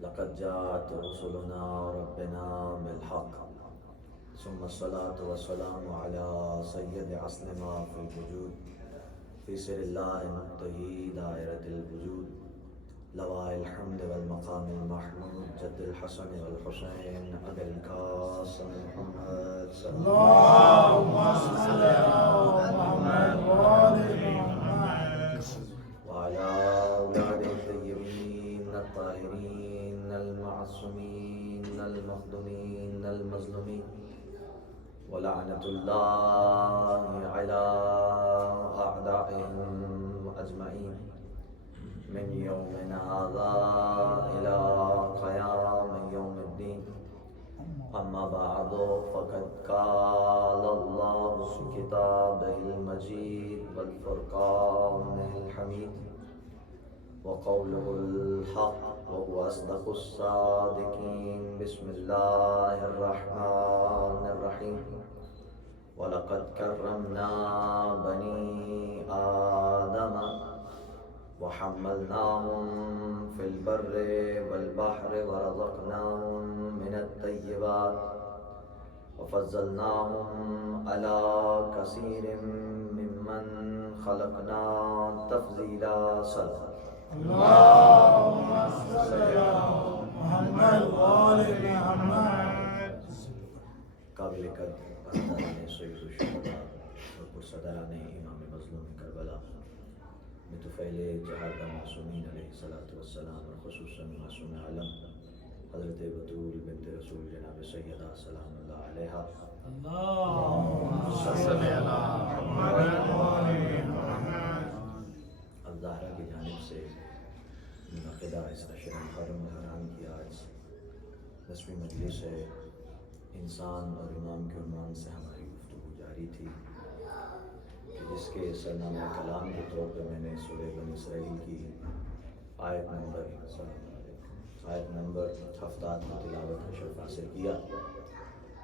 لقد جاءت رسلنا ربنا بالحق ثم الصلاة والسلام على سيد عصر ما في الوجود في سر الله منتهي دائرة الوجود لواء الحمد والمقام المحمود جد الحسن والحسين أبي القاسم محمد صلى الله اللهم صل على محمد وآل محمد وعلى أولاد الطيبين الطاهرين المعصومين المخدومين المظلومين ولعنة الله على أعدائهم أجمعين من يومنا هذا إلى قيام يوم الدين. أما بعد فقد قال الله في كتابه المجيد والفرقان الحميد وقوله الحق وهو أصدق الصادقين. بسم الله الرحمن الرحيم. ولقد كرمنا بني آدم وحملناهم في البر والبحر ورزقناهم من الطيبات وفضلناهم على كثير ممن خلقنا تفضيلا. صدق اللهم صل على محمد وآل محمد. قابل قدر برادران سید الشہداء اور پرصدران امام مظلوم کربلا متفیل جہاد معصومین علیہ السلام اور خصوصاً معصوم عالم حضرت بطول بنت رسول جناب سیدہ سلام اللہ علیہا اللهم صل على محمد وآل محمد. الزہرا کی جانب سے منعقدہ اس عشر محرم الحرام کی آج 10ویں مجلس ہے. انسان اور امام کے عنوان سے ہماری گفتگو جاری تھی کہ جس کے سرنامہ کلام کے طور پہ میں نے سورہ بنی اسرائیل کی آیت نمبر 70 میں تلاوت کا شرف حاصل کیا،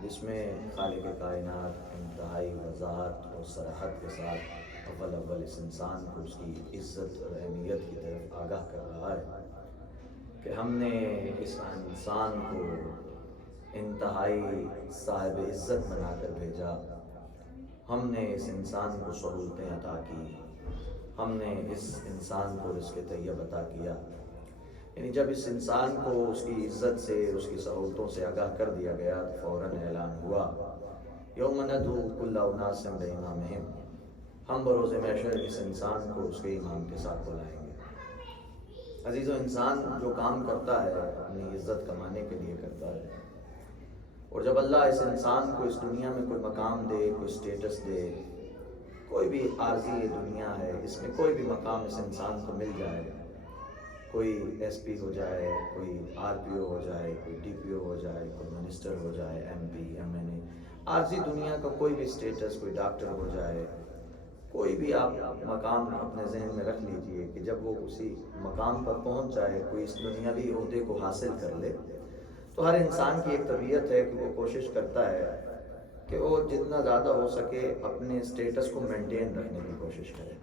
جس میں خالق کائنات انتہائی وضاحت اور صراحت کے ساتھ اول اس انسان کو اس کی عزت اور اہمیت کی طرف آگاہ کر رہا ہے کہ ہم نے اس انسان کو انتہائی صاحب عزت بنا کر بھیجا. ہم نے اس انسان کو سہولتیں عطا کی، ہم نے اس انسان کو رزق طیب عطا کیا. یعنی جب اس انسان کو اس کی عزت سے، اس کی سہولتوں سے آگاہ کر دیا گیا تو فوراً اعلان ہوا یوم ندعو کل اناس بامامہم، ہم بروز محشر اس انسان کو اس کے امام کے ساتھ بلائیں گے. عزیزو، انسان جو کام کرتا ہے اپنی عزت کمانے کے لیے کرتا ہے، اور جب اللہ اس انسان کو اس دنیا میں کوئی مقام دے، کوئی سٹیٹس دے، کوئی بھی عارضی یہ دنیا ہے، اس میں کوئی بھی مقام اس انسان کو مل جائے، کوئی ایس پی ہو جائے، کوئی آر پی او ہو جائے، کوئی ڈی پی او ہو جائے، کوئی منسٹر ہو جائے، ایم پی ایم این اے، عارضی دنیا کا کوئی بھی سٹیٹس، کوئی ڈاکٹر ہو جائے، کوئی بھی آپ مقام اپنے ذہن میں رکھ لیجئے کہ جب وہ اسی مقام پر پہنچ جائے، کوئی اس دنیاوی عہدے کو حاصل کر لے، تو ہر انسان کی ایک طبیعت ہے کہ وہ کوشش کرتا ہے کہ وہ جتنا زیادہ ہو سکے اپنے سٹیٹس کو مینٹین رکھنے کی کوشش کرے.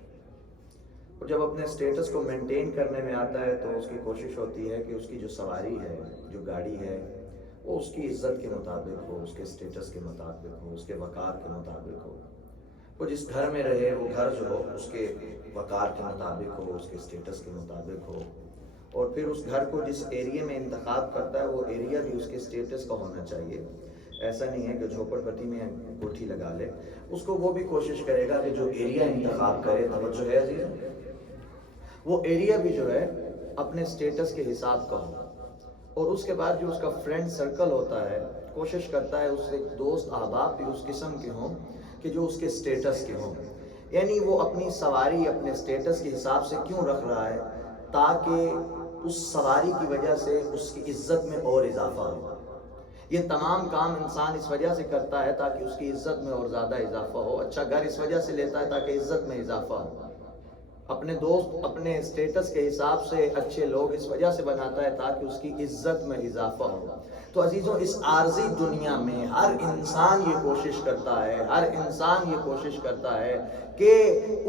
اور جب اپنے سٹیٹس کو مینٹین کرنے میں آتا ہے تو اس کی کوشش ہوتی ہے کہ اس کی جو سواری ہے، جو گاڑی ہے، وہ اس کی عزت کے مطابق ہو، اس کے سٹیٹس کے مطابق ہو، اس کے وقار کے مطابق ہو. وہ جس گھر میں رہے وہ گھر جو ہو اس کے وقار کے مطابق ہو، اس کے سٹیٹس کے مطابق ہو. اور پھر اس گھر کو جس ایریے میں انتخاب کرتا ہے وہ ایریا بھی اس کے سٹیٹس کا ہونا چاہیے. ایسا نہیں ہے کہ جھوپڑ پٹی میں کوٹھی لگا لے، اس کو وہ بھی کوشش کرے گا کہ جو ایریا انتخاب کرے، توجہ ہے عزیز، وہ ایریا بھی جو ہے اپنے سٹیٹس کے حساب کا ہو. اور اس کے بعد جو اس کا فرینڈ سرکل ہوتا ہے، کوشش کرتا ہے اس کے دوست احباب بھی اس قسم کے ہوں کہ جو اس کے سٹیٹس کے ہوں. یعنی وہ اپنی سواری اپنے سٹیٹس کے حساب سے کیوں رکھ رہا ہے؟ تاکہ اس سواری کی وجہ سے اس کی عزت میں اور اضافہ ہو. یہ تمام کام انسان اس وجہ سے کرتا ہے تاکہ اس کی عزت میں اور زیادہ اضافہ ہو. اچھا گھر اس وجہ سے لیتا ہے تاکہ عزت میں اضافہ ہو. اپنے دوست اپنے اسٹیٹس کے حساب سے اچھے لوگ اس وجہ سے بناتا ہے تاکہ اس کی عزت میں اضافہ ہو۔ تو عزیزوں، اس عارضی دنیا میں ہر انسان یہ کوشش کرتا ہے کہ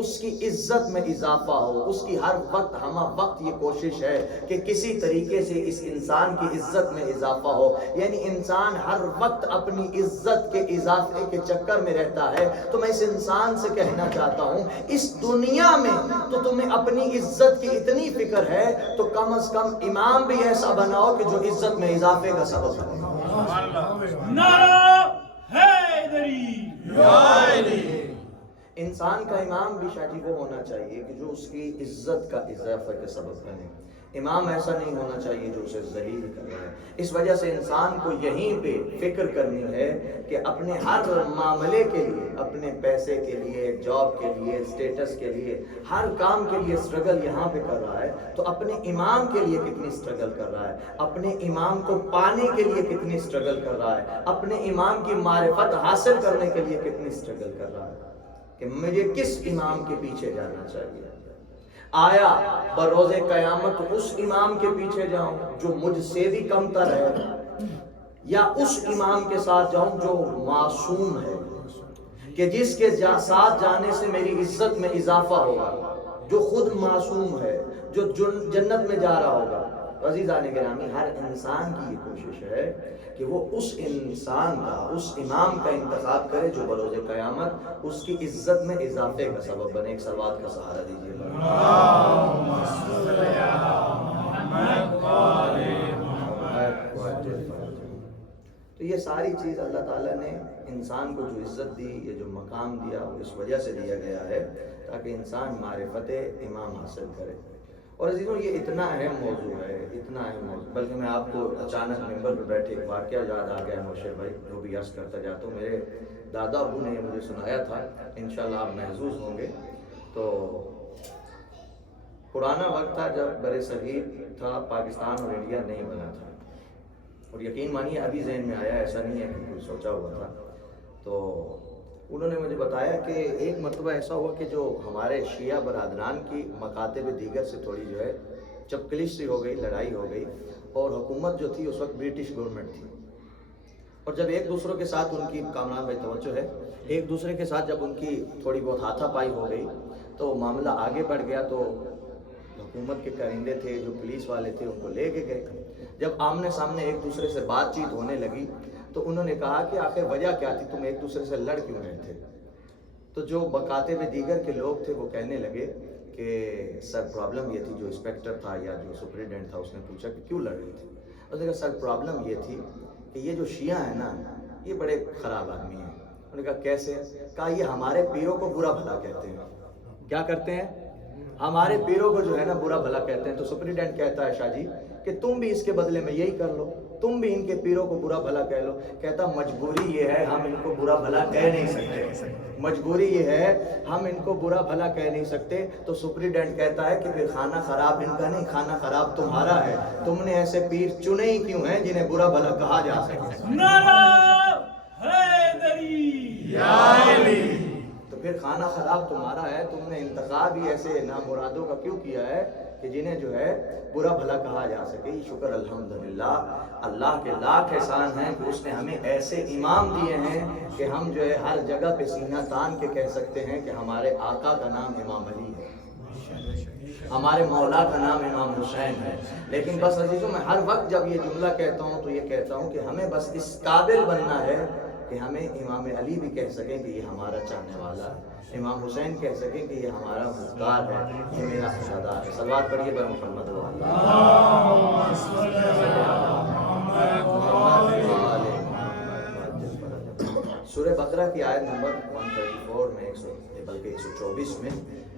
اس کی عزت میں اضافہ ہو۔ اس کی ہر وقت ہمہ وقت یہ کوشش ہے کہ کسی طریقے سے اس انسان کی عزت میں اضافہ ہو، یعنی انسان ہر وقت اپنی عزت کے اضافے کے چکر میں رہتا ہے۔ تو میں اس انسان سے کہنا چاہتا ہوں، اس دنیا میں تو تمہیں اپنی عزت کی اتنی فکر ہے تو کم از کم امام بھی ایسا بناؤ کہ جو عزت میں اضافے کا سبب بنے۔ نعرہ حیدری یا علی۔ انسان کا امام بھی شاہ جی وہ ہونا چاہیے کہ جو اس کی عزت کا اضافہ کا سبب بنے۔ امام ایسا نہیں ہونا چاہیے جو اسے ذلیل کر رہا ہے۔ اس وجہ سے انسان کو یہیں پہ فکر کرنی ہے کہ اپنے ہر معاملے کے لیے، اپنے پیسے کے لیے، جاب کے لیے، اسٹیٹس کے لیے، ہر کام کے لیے سٹرگل یہاں پہ کر رہا ہے تو اپنے امام کے لیے کتنی سٹرگل کر رہا ہے، اپنے امام کو پانے کے لیے کتنی سٹرگل کر رہا ہے، اپنے امام کی معرفت حاصل کرنے کے لیے کتنی سٹرگل کر رہا ہے کہ مجھے کس امام کے پیچھے جانا چاہیے۔ آیا بروز قیامت اس امام کے پیچھے جاؤں جو مجھ سے بھی کم تر ہے، یا اس امام کے ساتھ جاؤں جو معصوم ہے، کہ جس کے ساتھ جانے سے میری عزت میں اضافہ ہوگا، جو خود معصوم ہے، جو جنت میں جا رہا ہوگا۔ عزیزان گرامی، ہر انسان کی یہ کوشش ہے کہ وہ اس انسان کا، اس امام کا انتخاب کرے جو بروز قیامت اس کی عزت میں اضافے کا سبب بنے۔ ایک صلوات کا سہارا دیجیے۔ تو یہ ساری چیز اللہ تعالیٰ نے انسان کو جو عزت دی، یہ جو مقام دیا، وہ اس وجہ سے دیا گیا ہے تاکہ انسان معرفت امام حاصل کرے۔ اور عزیزوں، یہ اتنا اہم موضوع ہے، اتنا اہم موضوع، بلکہ میں آپ کو اچانک ممبر پہ بیٹھے ایک واقعہ یاد آ گیا نوشیر بھائی، جو بھی عرض کرتا جاتا ہوں۔ میرے دادا ابو نے مجھے سنایا تھا، انشاءاللہ آپ محظوظ ہوں گے۔ تو پرانا وقت تھا جب بر صغیر تھا، پاکستان اور انڈیا نہیں بنا تھا، اور یقین مانیے ابھی ذہن میں آیا، ایسا نہیں ہے کہ کوئی سوچا ہوا تھا۔ تو انہوں نے مجھے بتایا کہ ایک مرتبہ ایسا ہوا کہ جو ہمارے شیعہ برادران کی مکاتب دیگر سے تھوڑی جو ہے چپکلش سی ہو گئی، لڑائی ہو گئی، اور حکومت جو تھی اس وقت برٹش گورنمنٹ تھی، اور جب ایک دوسروں کے ساتھ ان کی، کامران بھائی توجہ ہے، ایک دوسرے کے ساتھ جب ان کی تھوڑی بہت ہاتھا پائی ہو گئی تو معاملہ آگے بڑھ گیا۔ تو حکومت کے کرندے تھے، جو پولیس والے تھے، ان کو لے کے گئے۔ جب آمنے سامنے ایک دوسرے سے بات چیت ہونے لگی تو انہوں نے کہا کہ آخر وجہ کیا تھی، تم ایک دوسرے سے لڑ کیوں رہے تھے؟ تو جو مکاتب دیگر کے لوگ تھے وہ کہنے لگے کہ سر پرابلم یہ تھی، جو انسپیکٹر تھا یا جو سپرنٹینڈنٹ تھا اس نے پوچھا کہ کیوں لڑ رہی تھی؟ اس نے کہا سر پرابلم یہ تھی کہ یہ جو شیعہ ہیں نا، یہ بڑے خراب آدمی ہیں۔ انہوں نے کہا کیسے؟ کہا یہ ہمارے پیروں کو برا بھلا کہتے ہیں۔ کیا کرتے ہیں؟ ہمارے پیروں کو جو ہے نا برا بھلا کہتے ہیں۔ تو سپرنٹینڈنٹ کہتا ہے شاہ جی کہ تم بھی اس کے بدلے میں یہی کر لو، تم بھی ان کے پیروں کو برا بھلا کہہ لو۔ کہتا مجبوری یہ ہے ہم ان کو برا بھلا کہہ نہیں سکتے، مجبوری یہ ہے ہم ان کو برا بھلا کہہ نہیں سکتے۔ تو سپرنٹینڈنٹ کہتا ہے کہ پھر کھانا خراب ان کا نہیں، کھانا خراب تمہارا ہے، تم نے ایسے پیر چنے ہی کیوں ہیں جنہیں برا بھلا کہا جا سکے۔ نعرہ حیدری یا علی۔ تو پھر کھانا خراب تمہارا ہے، تم نے انتخاب ہی ایسے نامرادوں کا کیوں کیا ہے کہ جنہیں جو ہے برا بھلا کہا جا سکے۔ شکر الحمدللہ، اللہ کے لاکھ احسان ہیں کہ اس نے ہمیں ایسے امام دیے ہیں کہ ہم جو ہے ہر جگہ پہ سینہ تان کے کہہ سکتے ہیں کہ ہمارے آقا کا نام امام علی ہے، ہمارے مولا کا نام امام حسین ہے۔ لیکن بس عزیزوں، میں ہر وقت جب یہ جملہ کہتا ہوں تو یہ کہتا ہوں کہ ہمیں بس اس قابل بننا ہے کہ ہمیں امام علی بھی کہہ سکیں کہ یہ ہمارا چاہنے والا ہے، امام حسین کہہ سکیں کہ یہ ہمارا مختار ہے، یہ میرا خزادار ہے۔ صلوات پڑھیے بر محمد سورہ بقرہ کی آیت نمبر 134 میں، بلکہ 124 میں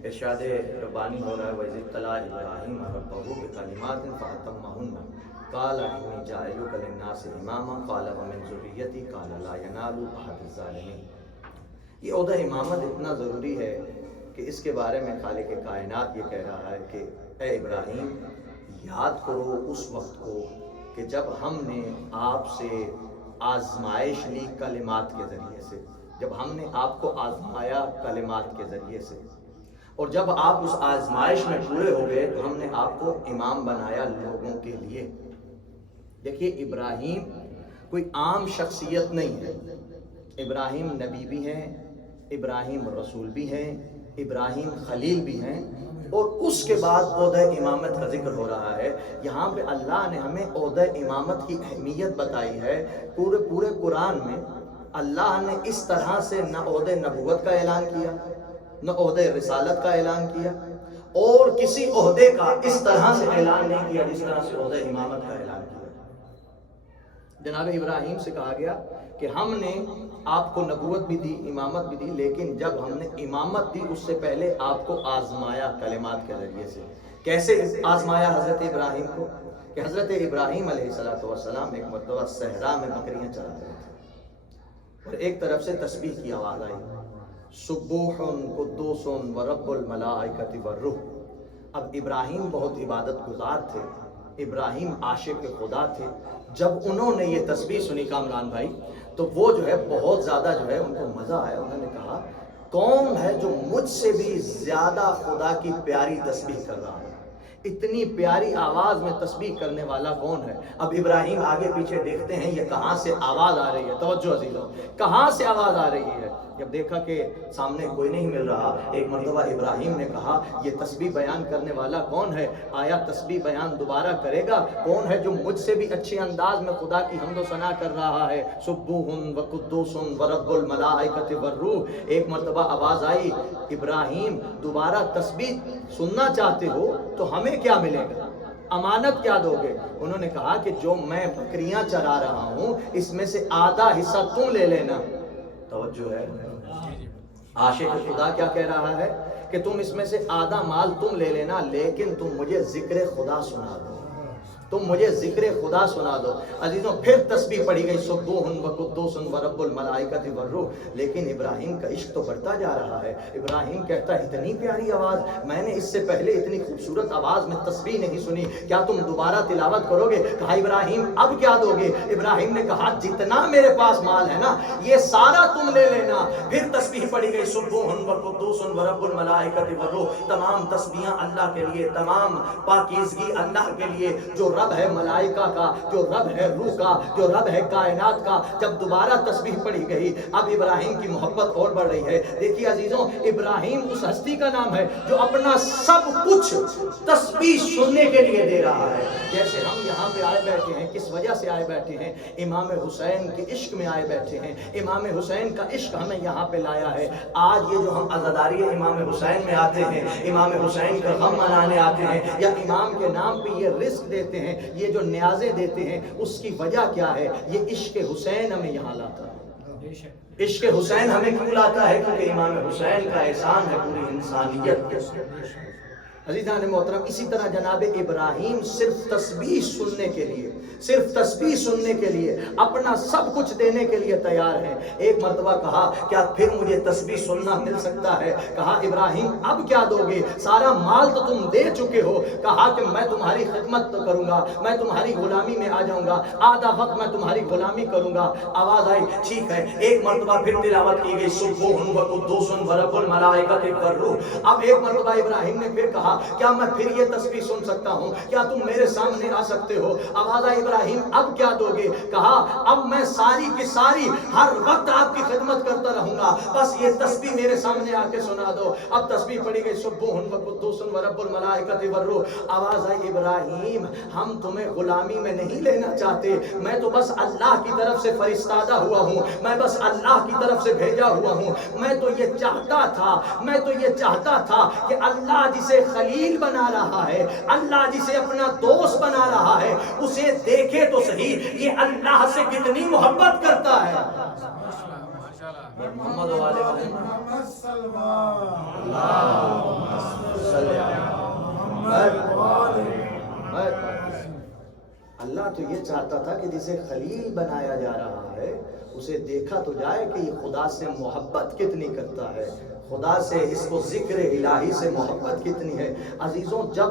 ارشاد ربانی ہو رہا ہے، وَإِذِ ابْتَلَىٰ إِبْرَاهِيمَ رَبَّهُ بِكَلِمَاتٍ فَأَتَمَّهُنَّ قَالَ إِنِّي جَاعِلُكَ لِلنَّاسِ إِمَامًا قَالَ وَمِن ذُرِّيَّتِي قَالَ لَا يَنَالُ عَهْدِ الظَّالِمِينَ۔ یہ عہدہ امامت اتنا ضروری ہے کہ اس کے بارے میں خالق کائنات یہ کہہ رہا ہے کہ اے ابراہیم، یاد کرو اس وقت کو کہ جب ہم نے آپ سے آزمائش لی کلمات کے ذریعے سے، جب ہم نے آپ کو آزمایا کلمات کے ذریعے سے۔ اور جب آپ اس آزمائش میں پورے ہو گئے تو ہم نے آپ کو امام بنایا لوگوں کے لیے۔ دیکھیے ابراہیم کوئی عام شخصیت نہیں ہے، ابراہیم نبی بھی ہیں، ابراہیم رسول بھی ہیں، ابراہیم خلیل بھی ہیں، اور اس کے بعد عہدہ امامت کا ذکر ہو رہا ہے۔ یہاں پہ اللہ نے ہمیں عہدہ امامت کی اہمیت بتائی ہے۔ پورے قرآن میں اللہ نے اس طرح سے نہ عہدہ نبوت کا اعلان کیا، نہ عہدہ رسالت کا اعلان کیا، اور کسی عہدے کا اس طرح سے اعلان نہیں کیا جس طرح سے عہدہ امامت کا اعلان کیا۔ جناب ابراہیم سے کہا گیا کہ ہم نے آپ کو نبوت بھی دی، امامت بھی دی، لیکن جب ہم نے امامت دی اس سے پہلے آپ کو آزمایا کلمات کے ذریعے سے۔ کیسے آزمایا حضرت ابراہیم کو؟ کہ حضرت ابراہیم علیہ السلام ایک مرتبہ صحرا میں بکریاں چرا رہے تھے، اور ایک طرف سے تسبیح کی آواز آئی، سبوح قدوس ورب الملائکۃ والروح۔ اب ابراہیم بہت عبادت گزار تھے، ابراہیم عاشق خدا تھے۔ جب انہوں نے یہ تسبیح سنی کامران بھائی، تو وہ جو ہے بہت زیادہ جو ہے ان کو مزہ آیا۔ انہوں نے کہا کون ہے جو مجھ سے بھی زیادہ خدا کی پیاری تسبیح کر رہا ہے؟ اتنی پیاری آواز میں تسبیح کرنے والا کون ہے؟ اب ابراہیم آگے پیچھے دیکھتے ہیں یہ کہاں سے آواز آ رہی ہے۔ توجہ عزیزوں، کہاں سے آواز آ رہی ہے؟ جب دیکھا کہ سامنے کوئی نہیں مل رہا، ایک مرتبہ ابراہیم نے کہا یہ تسبیح بیان کرنے والا کون ہے؟ آیا تسبیح بیان دوبارہ کرے گا؟ کون ہے جو مجھ سے بھی اچھے انداز میں خدا کی حمد و ثنا کر رہا ہے؟ سبوح و قدوس و رب الملائکۃ والروح۔ ایک مرتبہ آواز آئی، ابراہیم دوبارہ تسبیح سننا چاہتے ہو تو ہمیں کیا ملے گا؟ امانت کیا دو گے؟ انہوں نے کہا کہ جو میں بکریاں چرا رہا ہوں اس میں سے آدھا حصہ تم لے لینا۔ توجہ ہے، عاشق خدا کیا کہہ رہا ہے کہ تم اس میں سے آدھا مال تم لے لینا، لیکن تم مجھے ذکر خدا سنا دو، تم مجھے ذکر خدا سنا دو۔ عزیزوں پھر تسبیح پڑھی گئی، سبوح و قدوس و رب الملائکۃ والروح۔ لیکن ابراہیم کا عشق تو بڑھتا جا رہا ہے۔ ابراہیم کہتا ہے اتنی پیاری آواز، میں نے اس سے پہلے اتنی خوبصورت آواز میں تسبیح نہیں سنی، کیا تم دوبارہ تلاوت کرو گے؟ کہا ابراہیم اب کیا دو گے؟ ابراہیم نے کہا جتنا میرے پاس مال ہے نا یہ سارا تم لے لینا۔ پھر تسبیح پڑھی گئی، سبوح و قدوس و رب الملائکۃ والروح۔ تمام تسبیحاں اللہ کے لیے، تمام پاکیزگی اللہ کے لیے، جو رب ہے ملائکہ کا، جو رب ہے روح کا، جو رب ہے کائنات کا۔ جب دوبارہ تسبیح پڑھی گئی اب ابراہیم کی محبت اور بڑھ رہی ہے۔ دیکھیے عزیزوں ابراہیم اس ہستی کا نام ہے جو اپنا سب کچھ تسبیح سننے کے لیے دے رہا ہے۔ جیسے ہم یہاں پہ آئے بیٹھے ہیں، کس وجہ سے آئے بیٹھے ہیں؟ امام حسین کے عشق میں آئے بیٹھے ہیں۔ امام حسین کا عشق ہمیں یہاں پہ لایا ہے۔ آج یہ جو ہم عزاداری امام حسین میں آتے ہیں، امام حسین کا غم منانے آتے ہیں، یا امام کے نام پہ یہ رزق دیتے ہیں، یہ جو نیازیں دیتے ہیں، اس کی وجہ کیا ہے؟ یہ عشق حسین ہمیں یہاں لاتا ہے۔ عشق حسین ہمیں کیوں لاتا ہے؟ کیونکہ امام حسین کا احسان ہے پوری انسانیت کے۔ عزیزان محترم، اسی طرح جناب ابراہیم صرف تسبیح سننے کے لیے، صرف تسبیح سننے کے لیے اپنا سب کچھ دینے کے لیے تیار ہیں۔ ایک مرتبہ کہا کیا پھر مجھے تسبیح سننا مل سکتا ہے؟ کہا ابراہیم اب کیا دو گے؟ سارا مال تو تم دے چکے ہو۔ کہا کہ میں تمہاری خدمت کروں گا، میں تمہاری غلامی میں آ جاؤں گا، آدھا وقت میں تمہاری غلامی کروں گا۔ آواز آئی ٹھیک ہے۔ ایک مرتبہ پھر تلاوت کی گئی، سبوح و قدوس و رب الملائکۃ والروح۔ اب ایک مرتبہ ابراہیم نے پھر کہا کیا میں پھر یہ تسبیح سن سکتا ہوں؟ کیا تم میرے سامنے آ سکتے ہو؟ آواز آئی ابراہیم اب کیا دو گے؟ کہا اب میں ساری کی ساری ہر وقت آپ کی خدمت کرتا رہوں گا، بس یہ تسبیح میرے سامنے آ کے سنا دو۔ اب تسبیح پڑھی گئی، سبوح و قدوس و رب الملائکۃ والروح۔ آواز آئی ابراہیم ہم تمہیں غلامی میں نہیں لینا چاہتے، میں تو بس اللہ کی طرف سے فرستادہ ہوا ہوں، میں بس اللہ کی طرف سے بھیجا ہوا ہوں۔ میں تو یہ چاہتا تھا کہ اللہ جسے خلیل بنا رہا ہے، اللہ جسے اپنا دوست بنا رہا ہے، اسے دیکھے تو صحیح یہ اللہ سے کتنی محبت کرتا ہے۔ محمد والے محمد صلی اللہ تو یہ چاہتا تھا کہ جسے خلیل بنایا جا رہا ہے اسے دیکھا تو جائے کہ یہ خدا سے محبت کتنی کرتا ہے، خدا سے اس کو ذکر الہی سے محبت کتنی ہے۔ عزیزوں جب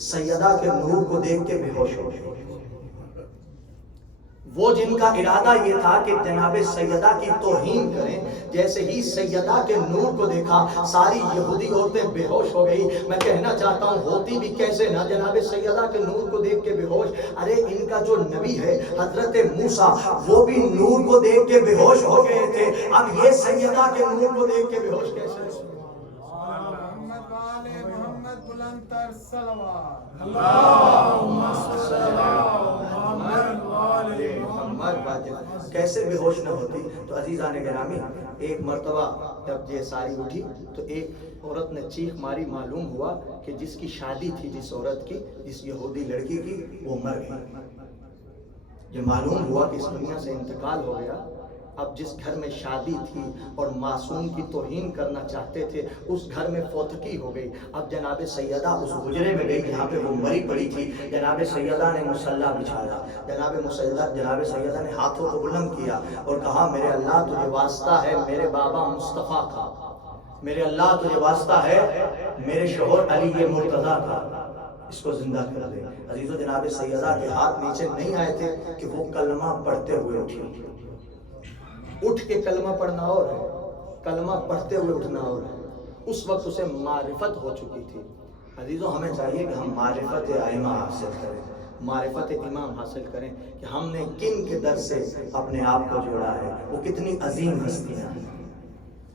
سیدہ کے نور کو دیکھ کے بے ہوش ہو گئے۔ وہ جن کا ارادہ یہ تھا کہ جناب سیدہ کی توہین کریں، جیسے ہی سیدہ کے نور کو دیکھا ساری یہودی عورتیں بے ہوش ہو گئی۔ میں کہنا چاہتا ہوں ہوتی بھی کیسے نہ جناب سیدہ کے نور کو دیکھ کے بے ہوش۔ ارے ان کا جو نبی ہے حضرت موسیٰ وہ بھی نور کو دیکھ کے بے ہوش ہو گئے تھے، اب یہ سیدہ کے نور کو دیکھ کے بے ہوش کیسے؟ محمد والے محمد بلند تر صلوات کیسے بے ہوش نہ ہوتی؟ تو عزیزان گرامی، ایک مرتبہ جب یہ ساری اٹھی تو ایک عورت نے چیخ ماری، معلوم ہوا کہ جس کی شادی تھی، جس عورت کی، جس یہودی لڑکی کی، وہ مر گئی۔ یہ معلوم ہوا کہ اس دنیا سے انتقال ہو گیا۔ اب جس گھر میں شادی تھی اور معصوم کی توہین کرنا چاہتے تھے اس گھر میں فوتکی ہو گئی۔ اب جناب سیدہ اس حجرے میں گئی جہاں پہ وہ مری پڑی تھی۔ جناب سیدہ نے مصلی بچھایا، جناب سیدہ نے ہاتھوں کو بلند کیا اور کہا میرے اللہ تجھے واسطہ ہے میرے بابا مصطفیٰ کا، میرے اللہ تجھے واسطہ ہے میرے شوہر علی مرتضیٰ کا، اس کو زندہ کر دے۔ عزیزو جناب سیدہ کے ہاتھ نیچے نہیں آئے تھے کہ وہ کلمہ پڑھتے ہوئے اٹھی۔ اٹھ کے کلمہ پڑھنا اور ہے، کلمہ پڑھتے ہوئے اٹھنا اور ہے۔ اس وقت اسے معرفت ہو چکی تھی۔ عزیزو ہمیں چاہیے کہ ہم معرفت ائمہ حاصل کریں، معرفت امام حاصل کریں کہ ہم نے کن کے در سے اپنے آپ کو جوڑا ہے، وہ کتنی عظیم ہستیاں ہیں۔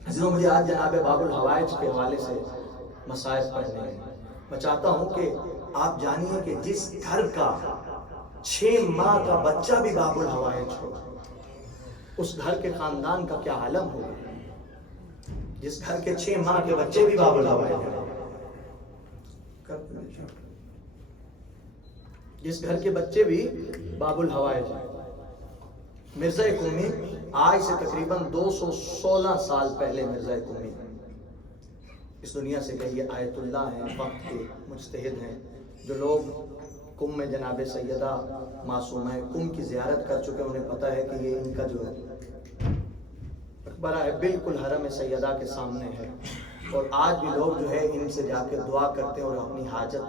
عزیزو مجھے آج جناب باب الحوائج کے حوالے سے مسائل پڑھنے ہیں۔ میں چاہتا ہوں کہ آپ جانیے کہ جس گھر کا 6 ماہ کا بچہ بھی باب الحوائج ہو، اس گھر کے خاندان کا کیا عالم ہوگا؟ جس گھر کے 6 ماہ کے بچے بھی باب الحوائج ہیں، جس گھر کے بچے بھی باب الحوائج ہیں۔ مرزا قمی آج سے تقریباً 216 سال پہلے مرزا قمی اس دنیا سے گئے۔ یہ آیت اللہ ہیں، وقت کے مجتہد ہیں، جو لوگ کم میں جناب سیدہ معصومہ کم کی زیارت کر چکے انہیں پتہ ہے کہ یہ ان کا جو مقبرہ ہے بالکل حرم سیدہ کے سامنے ہے، اور آج بھی لوگ جو ہے ان سے جا کے دعا کرتے ہیں اور اپنی حاجت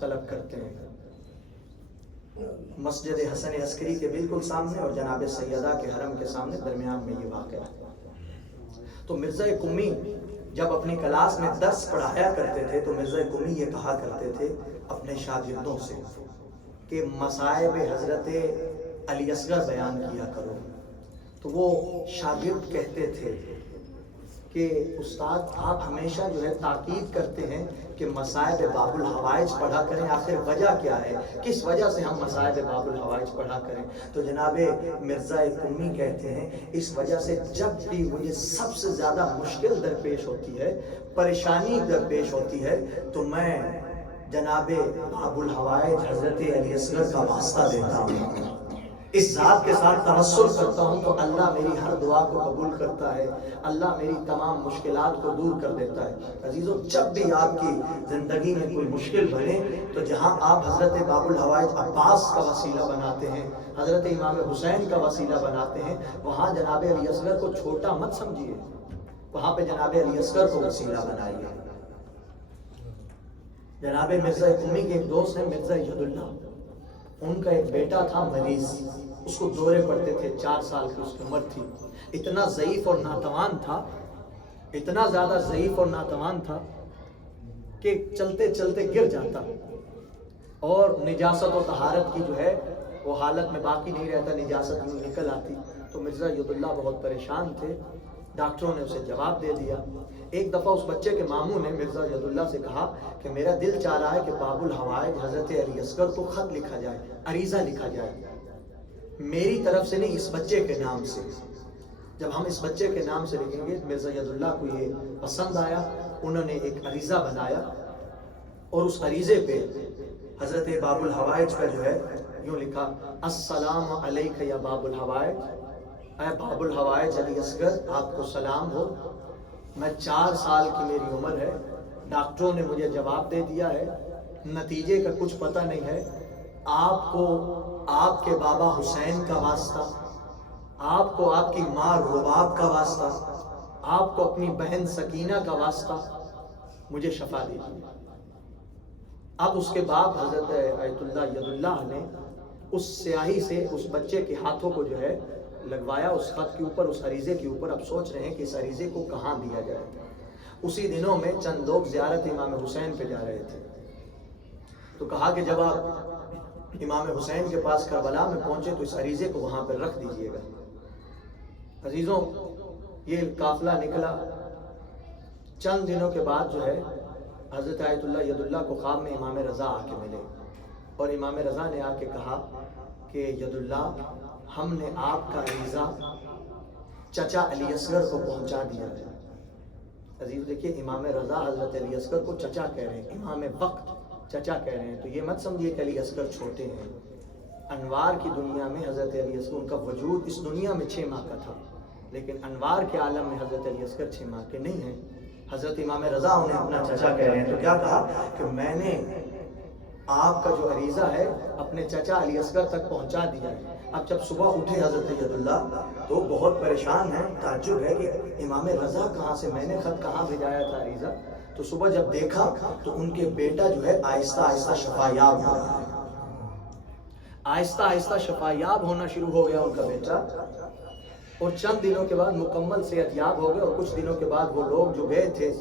طلب کرتے ہیں۔ مسجد حسن عسکری کے بالکل سامنے اور جناب سیدہ کے حرم کے سامنے درمیان میں یہ واقع ہے۔ تو مرزا قمی جب اپنی کلاس میں درس پڑھایا کرتے تھے تو مرزا قمی یہ کہا کرتے تھے اپنے شاگردوں سے کہ مصائب حضرت علی اصغر بیان کیا کرو۔ تو وہ شاگرد کہتے تھے کہ استاد آپ ہمیشہ جو ہے تاکید کرتے ہیں کہ مصائب باب الحوائج پڑھا کریں، آخر وجہ کیا ہے، کس وجہ سے ہم مصائب باب الحوائج پڑھا کریں؟ تو جناب مرزا قمی کہتے ہیں اس وجہ سے جب بھی مجھے سب سے زیادہ مشکل درپیش ہوتی ہے، پریشانی درپیش ہوتی ہے، تو میں جناب باب الحوائج حضرت علی اصغر کا واسطہ دیتا ہوں، اس ذات کے ساتھ توسل کرتا ہوں تو اللہ میری ہر دعا کو قبول کرتا ہے، اللہ میری تمام مشکلات کو دور کر دیتا ہے۔ عزیزو جب بھی آپ کی زندگی میں کوئی مشکل بنے تو جہاں آپ حضرت باب الحوائج عباس کا وسیلہ بناتے ہیں، حضرت امام حسین کا وسیلہ بناتے ہیں، وہاں جناب علی اصغر کو چھوٹا مت سمجھیے، وہاں پہ جناب علی اصغر کو وسیلہ بنائیے۔ جناب مرزا قمی کے ایک دوست ہیں مرزا ید اللہ، ان کا ایک بیٹا تھا مریض، اس کو دورے پڑتے تھے، 4 سال کی اس کی عمر تھی، اتنا ضعیف اور ناتوان تھا، اتنا زیادہ ضعیف اور ناتوان تھا کہ چلتے چلتے گر جاتا اور نجاست و طہارت کی جو ہے وہ حالت میں باقی نہیں رہتا، نجاست یوں نکل آتی۔ تو مرزا ید اللہ بہت پریشان تھے، ڈاکٹروں نے اسے جواب دے دیا۔ ایک دفعہ اس بچے کے ماموں نے مرزا ید اللہ سے کہا کہ میرا دل چاہ رہا ہے کہ باب الحوائج حضرت علی اصغر کو خط لکھا جائے، عریضہ لکھا جائے، میری طرف سے نہیں، اس بچے کے نام سے۔ جب ہم اس بچے کے نام سے لکھیں گے، مرزا ید اللہ کو یہ پسند آیا، انہوں نے ایک عریضہ بنایا اور اس عریضے پہ حضرت باب الحوائج کا جو ہے یوں لکھا، السلام علیک یا باب الحوائج، اے باب الحوائج علی اصغر آپ کو سلام ہو، میں 4 سال کی میری عمر ہے، ڈاکٹروں نے مجھے جواب دے دیا ہے، نتیجے کا کچھ پتہ نہیں ہے، آپ کو آپ کے بابا حسین کا واسطہ، آپ کو آپ کی ماں رباب کا واسطہ، آپ کو اپنی بہن سکینہ کا واسطہ، مجھے شفا دیجیے۔ اب اس کے بعد حضرت آیت اللہ ید اللہ نے اس سیاہی سے اس بچے کے ہاتھوں کو جو ہے لگوایا اس خط کے اوپر، اس عریضے کے اوپر. اب سوچ رہے ہیں کہ اس عریضے کو کہاں دیا جائے. اسی دنوں میں چند لوگ زیارت امام حسین پہ جا رہے تھے، تو کہا کہ جب آپ امام حسین کے پاس کربلا میں پہنچے تو اس عریضے کو وہاں پہ رکھ دیجئے گا. عزیزوں، یہ قافلہ نکلا. چند دنوں کے بعد جو ہے حضرت آیت اللہ ید اللہ کو خواب میں امام رضا آ کے ملے، اور امام رضا نے آ کے کہا کہ ید اللہ، ہم نے آپ کا عریضہ چچا علی اصغر کو پہنچا دیا ہے. عزیز دیکھیے، امام رضا حضرت علی اصغر کو چچا کہہ رہے ہیں، امام وقت چچا کہہ رہے ہیں. تو یہ مت سمجھیے کہ علی اصغر چھوٹے ہیں. انوار کی دنیا میں حضرت علی اصغر، ان کا وجود اس دنیا میں 6 ماہ کا تھا، لیکن انوار کے عالم میں حضرت علی اصغر 6 ماہ کے نہیں ہیں. حضرت امام رضا انہیں اپنا چچا کہہ رہے ہیں. تو کیا کہا کہ میں نے آپ کا جو عریضہ ہے اپنے چچا علی اصغر تک پہنچا دیا ہے. اب جب صبح اٹھے حضرت ید اللہ تو بہت پریشان ہیں. تعجب ہے کہ امام رضا کہاں سے، میں نے خط کہاں بھیجایا تھا عریضہ. تو صبح جب دیکھا تو ان کے بیٹا جو ہے آہستہ آہستہ شفایاب ہو رہا ہے. آہستہ آہستہ شفایاب ہونا شروع ہو گیا ان کا بیٹا، اور چند دنوں کے بعد مکمل صحت یاب ہو گئے. اور کچھ دنوں کے بعد وہ لوگ جو گئے تھے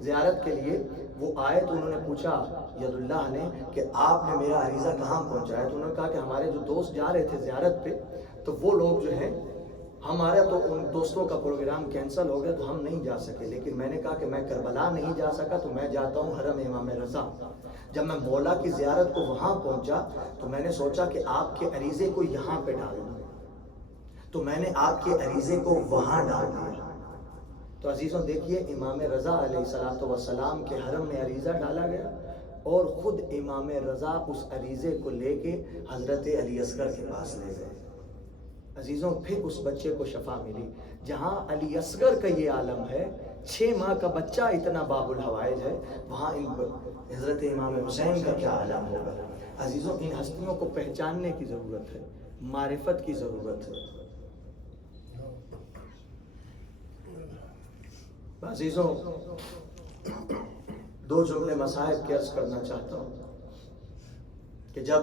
زیارت کے لیے وہ آئے تو انہوں نے پوچھا ید اللہ نے کہ آپ نے میرا عریضہ کہاں پہنچایا. تو انہوں نے کہا کہ ہمارے جو دوست جا رہے تھے زیارت پہ تو وہ لوگ جو ہیں ہمارا تو ان دوستوں کا پروگرام کینسل ہو گیا تو ہم نہیں جا سکے. لیکن میں نے کہا کہ میں کربلا نہیں جا سکا تو میں جاتا ہوں حرم امام رضا. جب میں مولا کی زیارت کو وہاں پہنچا تو میں نے سوچا کہ آپ کے عریضے کو یہاں پہ ڈال دوں، تو میں نے آپ کے عریضے کو وہاں ڈال دیا. تو عزیزوں دیکھیے، امام رضا علیہ الصلوۃ والسلام کے حرم میں عریضہ ڈالا گیا، اور خود امام رضا اس عریضے کو لے کے حضرت علی اصغر کے پاس لے گئے. عزیزوں، پھر اس بچے کو شفا ملی. جہاں علی اصغر کا یہ عالم ہے، 6 ماہ کا بچہ اتنا باب الحوائج ہے، وہاں حضرت امام حسین کا کیا عالم ہوگا. عزیزوں، ان ہستیوں کو پہچاننے کی ضرورت ہے، معرفت کی ضرورت ہے. عزیزوں، 2 جملے مصائب کے عرض کرنا چاہتا ہوں کہ جب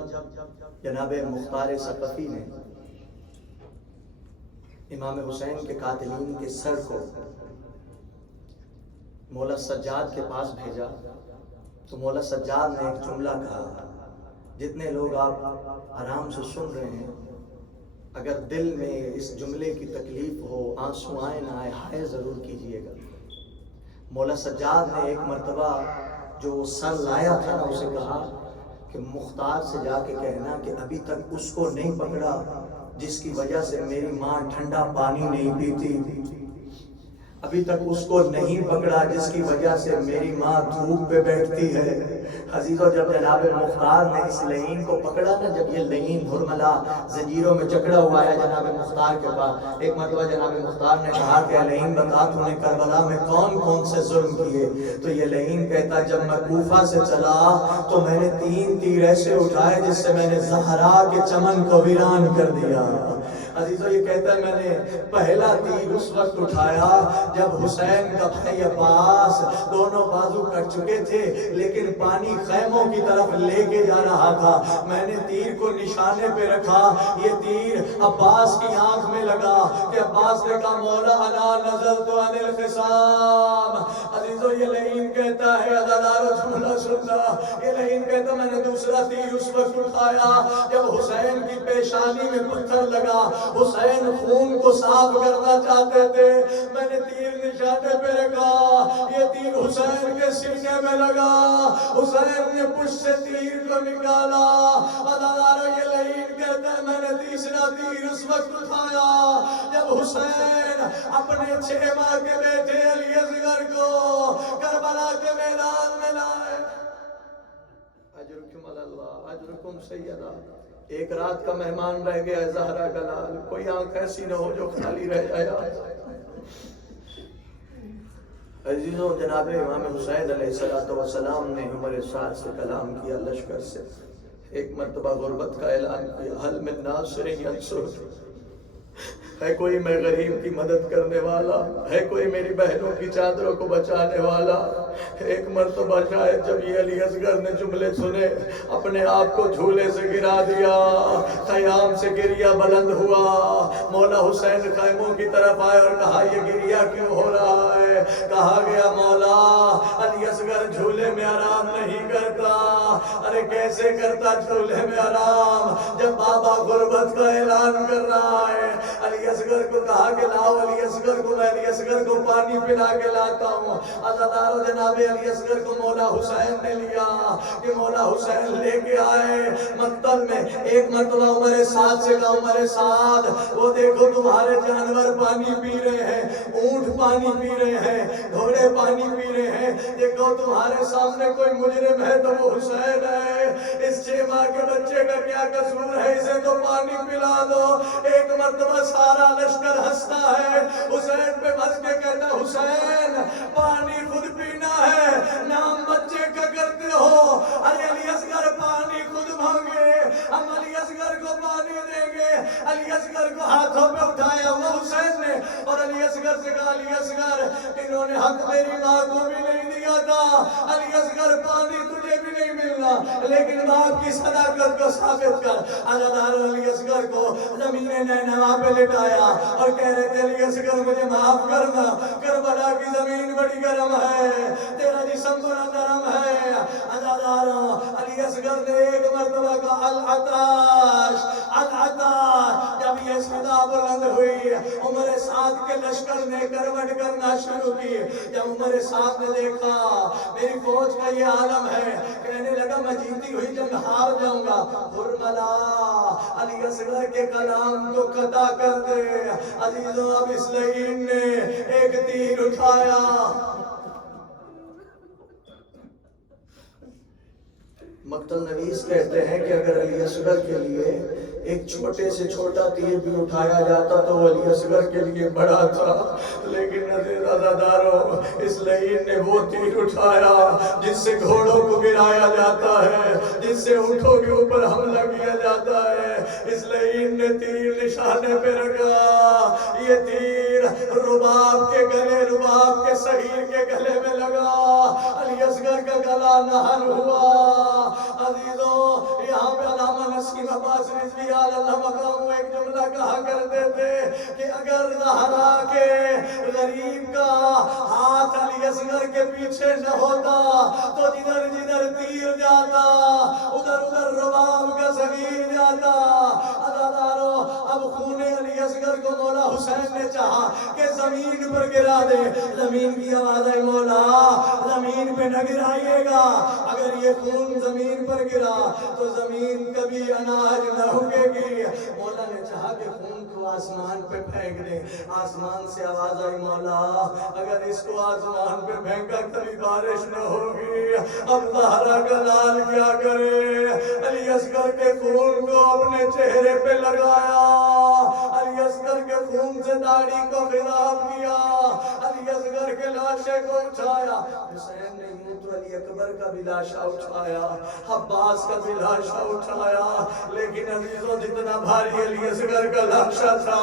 جناب مختار ثقفی نے امام حسین کے قاتلین کے سر کو مولا سجاد کے پاس بھیجا تو مولا سجاد نے ایک جملہ کہا. جتنے لوگ آپ آرام سے سن رہے ہیں، اگر دل میں اس جملے کی تکلیف ہو، آنسو آئے نہ آئے، ہائے ضرور کیجئے گا. مولا سجاد نے ایک مرتبہ جو سر لایا تھا نا اسے کہا کہ مختار سے جا کے کہنا کہ ابھی تک اس کو نہیں پکڑا جس کی وجہ سے میری ماں ٹھنڈا پانی نہیں پیتی، ابھی تک اس کو نہیں پکڑا جس کی وجہ سے میری ماں دھوپ پہ بیٹھتی ہے. عزیزوں، جب جناب مختار نے اس لعین کو پکڑا نا، جب یہ لعین ہرملا زنجیروں میں جکڑا ہوا ہے جناب مختار کے پاس، ایک مرتبہ جناب مختار نے کہا کہ لعین بتا تو نے کربلا میں کون کون سے ظلم کیے. تو یہ لعین کہتا جب میں کوفہ سے چلا تو میں نے 3 تیر ایسے اٹھائے جس سے میں نے زہرا کے چمن کو ویران کر دیا. عزیزوں، یہ کہتا ہے میں نے پہلا تیر اس وقت اٹھایا جب حسین کا بھائی عباس دونوں بازو کٹ چکے تھے لیکن پانی خیموں کی طرف لے کے جا رہا تھا. میں نے تیر کو نشانے پہ رکھا، یہ تیر عباس کی آنکھ میں لگا کہ عباس نے کہا مولا انا نزلت عن الخصام. عزیزوں، یہ لعین کہتا ہے عزادارو جملہ سننا، یہ لعین کہتا میں نے دوسرا تیر اس وقت اٹھایا جب حسین کی پیشانی میں پتھر لگا، حسین خون کو صاف کرنا چاہتے تھے. میں نے تیر نشانے پہ رکھا، یہ تیر حسین کے سینے میں لگا، حسین نے پشت سے تیر کو نکالا. عزادارو، یہ لعین کہتا ہے میں نے تیسرا تیر اس وقت اٹھایا جب حسین اپنے 6 ماہ کے بیٹے علی اصغر کو کربلا کے میدان میں لائے. اجرکم اللہ، اجرکم سیدہ. ایک رات کا مہمان رہ گیا ہے زہرا کا لال، کوئی آنکھ ایسی نہ ہو جو خالی رہ جائے. عزیزوں، جناب امام حسین علیہ السلام نے عمر سعد سے کلام کیا، لشکر سے ایک مرتبہ غربت کا اعلان کیا، حل من ناصر ینصر. ہے کوئی میں غریب کی مدد کرنے والا، ہے کوئی میری بہنوں کی چادروں کو بچانے والا؟ ایک مرتبہ شاید جب یہ علی اصغر نے جملے سنے، اپنے آپ کو جھولے سے گرا دیا، خیام سے گریا بلند ہوا، مولا حسین خیموں کی طرف آئے اور کہا یہ گریا کیوں ہو رہا ہے؟ کہا گیا مولا علی اصغر جھولے میں آرام نہیں کرتا۔ ارے کیسے کرتا جھولے میں آرام جب بابا غربت کا اعلان کر رہا ہے؟ علی اصغر کو کہا کہ لاؤ علی اصغر کو، میں علی اصغر کو پانی پلا کے لاتا ہوں۔ عزادارو جناب علی اصغر کو مولا حسین نے لیا کہ مولا حسین لے کے آئے مقتل میں۔ ایک مرتبہ عمر سعد سے کہا عمر سعد وہ دیکھو تمہارے جانور پانی پی رہے ہیں، اونٹ پانی پی رہے ہیں، گھوڑے پانی پی رہے ہیں، دیکھو تمہارے سامنے کوئی مجرم ہے تو وہ حسین ہے، اس 6 ماہ کے بچے کا کیا قصور ہے، اسے تو پانی پلا دو۔ ایک مرتبہ سارا لشکر ہنستا ہے، حسین پہ ہنس کے کہتا حسین پانی خود پینا ہے، نام بچے کا کرتے ہو۔ علی اصغر پانی خود مانگے، ہم علی اصغر کو پانی دیں گے۔ علی اصغر کو ہاتھوں پہ اٹھایا ہوا حسین نے اور علی اصغر سے کہا علی اصغر انہوں نے حق میری ماں کو بھی نہیں دیا تھا، علی اصغر پانی تجھے بھی نہیں ملنا، لیکن باپ کی صداقت کو ثابت کر۔ عزادار علی اصغر کو زمین نینوا پہ لٹایا اور کہہ رہے تھے علی اصغر مجھے معاف کرنا، کربلا کی زمین بڑی گرم ہے، تیرا جسم بڑا نرم ہے۔ عزادار علی اصغر نے ایک مرتبہ کہا العطاش العطاش۔ جب یہ صدا بلند ہوئی عمر سعد کے لشکر نے کروٹ کرنا شروع کی۔ جب عمر سعد نے دیکھا میری فوج کا یہ عالم ہے، کہنے لگا میں جیتی ہوئی جنگ ہار جاؤں گا۔ حرملا علی اصغر کے کلام کو قطع کر دے۔ عزیزوں اب اس لعین نے ایک تیر اٹھایا، مقتل نویس کہتے ہیں کہ اگر علی اصغر کے لیے ایک چھوٹے سے چھوٹا تیر بھی اٹھایا جاتا تو وہ علی اصغر کے لیے بڑا تھا، لیکن عزیز عزاداروں اس لعین نے وہ تیر اٹھایا جس سے گھوڑوں کو گرایا جاتا ہے، جس سے اونٹوں کے اوپر حملہ کیا جاتا ہے۔ اس لعین نے تیر نشانے پہ رکھا، یہ تیر رباب کے گلے، رباب کے صغیر کے گلے میں لگا، علی اصغر کا گلا نہل ہوا۔ عزیزوں یہاں پہ علامہ نسیم عباس رضوی اللہ مقام ایک جملہ کہا کرتے تھے کہ اگر زہرا کے غریب کا ہاتھ علی اصغر کے پیچھے نہ ہوتا تو جدھر جدھر تیر جاتا ادھر ادھر رباب کا صغیر جاتا۔ عزادارو اب خون علی اصغر کو مولا حسین نے چاہا کہ زمین پر گرا دے۔ زمین کی آواز ہے مولا زمین پہ نہ گرائیے گا، اگر یہ خون زمین پر گرا تو زمین کبھی اناج نہ اگے گی۔ مولا نے چاہا کہ خون کو آسمان پہ پھینک دے۔ آسمان سے آواز آئی مولا اگر اس کو آسمان پہ پھینکا کبھی بارش نہ ہوگی، اب زہرا کا لال کیا کرے؟ علی اصغر کے خون کو اپنے چہرے پہ لگایا، علی اصغر کے خون سے داڑھی کو خضاب کیا، علی اصغر کے لاشے کو اٹھایا۔ حسین نے یوں تو علی اکبر کا بھی لاشا اٹھایا، عباس کا بھی لاشا اٹھایا، لیکن عزیزوں جتنا بھاری علی اصغر کا لاشا تھا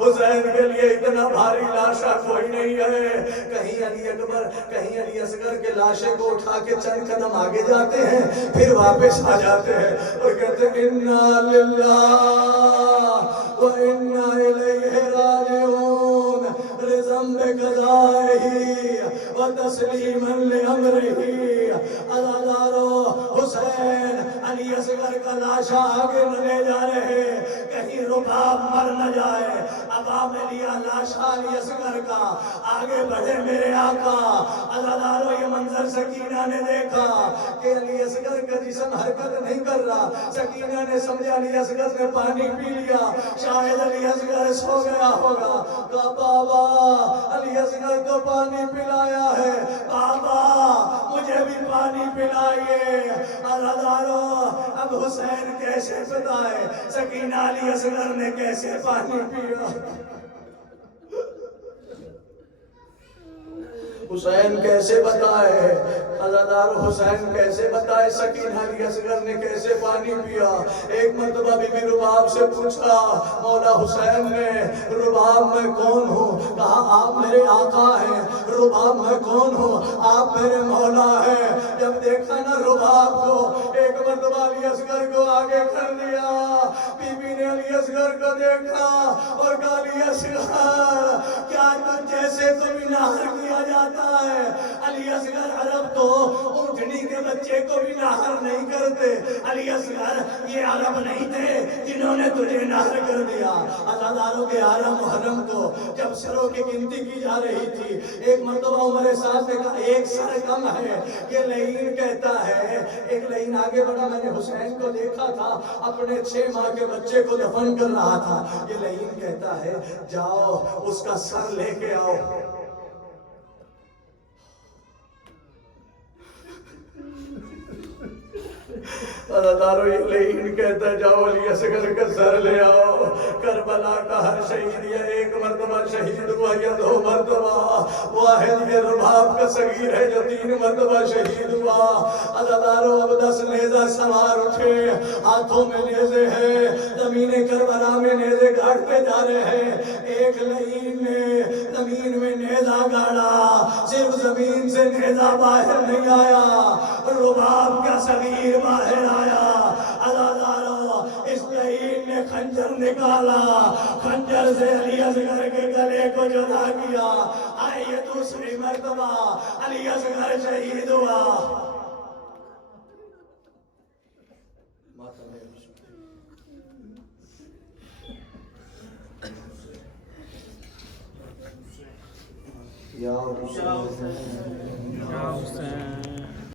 حسین کے لیے اتنا بھاری لاشا کوئی نہیں ہے۔ کہیں علی اکبر کہیں علی اصغر کے لاشے کو اٹھا کے چند قدم آگے جاتے ہیں پھر واپس آ جاتے ہیں اور کہتے ہیں انا للہ و انا الیہ راجعون لذنب قضائہ و تسلیما لامرہ۔ عزادارو حسین علی اصغر کا لاشا آگے نہ لے جا رہے کہیں رباب مر نہ جائے، عوام لیا لاشا علی اصغر کا، آگے بڑھے میرے آقا۔ عزادارو یہ منظر سکینہ نے دیکھا کہ علی اصغر کا جسم حرکت نہیں کر رہا، سکینہ نے سمجھا علی اصغر نے پانی پی لیا، شاید علی اصغر سو گیا ہوگا۔ کہا بابا علی اصغر کو پانی پلایا ہے، بابا مجھے بھی پانی پلائیے۔ عزادارو اب حسین کیسے بتائے سکینہ علی اصغر نے کیسے پانی پیا؟ حسین کیسے بتائے، عزادار حسین کیسے بتائے، سکینہ علی اصغر نے کیسے پانی پیا۔ ایک مرتبہ بی بی رباب سے پوچھا مولا حسین نے، رباب میں کون ہوں؟ کہا آپ میرے آقا ہیں۔ رباب میں کون ہوں؟ آپ میرے مولا ہیں۔ جب دیکھا نا رباب کو، ایک مرتبہ علی اصغر کو آگے کر دیا۔ بی بی نے علی اصغر کو دیکھا اور کہا علی اصغر کیا تجھ جیسے کو بھی نہر کیا جاتا ہے؟ علی اصغر عرب تو اونٹنی کے بچے کو بھی نہر نہیں کرتے، علی اصغر یہ عرب نہیں تھے جنہوں نے تجھے نہر کر دیا۔ عزاداروں کے 11 محرم کو جب سروں کی گنتی کی جا رہی تھی، ایک مرتبہ عمر سعد نے کہا ایک سر کم ہے۔ یہ لعین کہتا ہے، ایک لعین آگے بڑھا، میں نے حسین کو دیکھا تھا اپنے 6 ماہ کے بچے کو دفن کر رہا تھا۔ یہ لعین کہتا ہے جاؤ اس کا سر لے کے آؤ۔ عزادارو یہ لعین کہتا ہے جاؤ علی اصغر کا سر لے آؤ۔ کربلا کا ہر شہید یا ایک مرتبہ شہید ہوا یا 2 مرتبہ، واحد یہ رباب کا صغیر ہے جو 3 مرتبہ شہید ہوا۔ عزادارو اب 10 نیزہ سوار اٹھے، ہاتھوں میں نیزے ہیں، زمین کربلا میں نیزے گاڑتے جا رہے ہیں۔ ایک لعین نے زمین میں نیزہ گاڑا، صرف زمین سے نیزہ باہر نہیں آیا، رباب کا صغیر باہر آیا۔ عزادارو اس لعین نے خنجر نکالا، خنجر سے علی اصغر کے گلے کو جدا کیا۔ آئیے دوسری مرتبہ علی اصغر شہید ہوا۔ یا حسین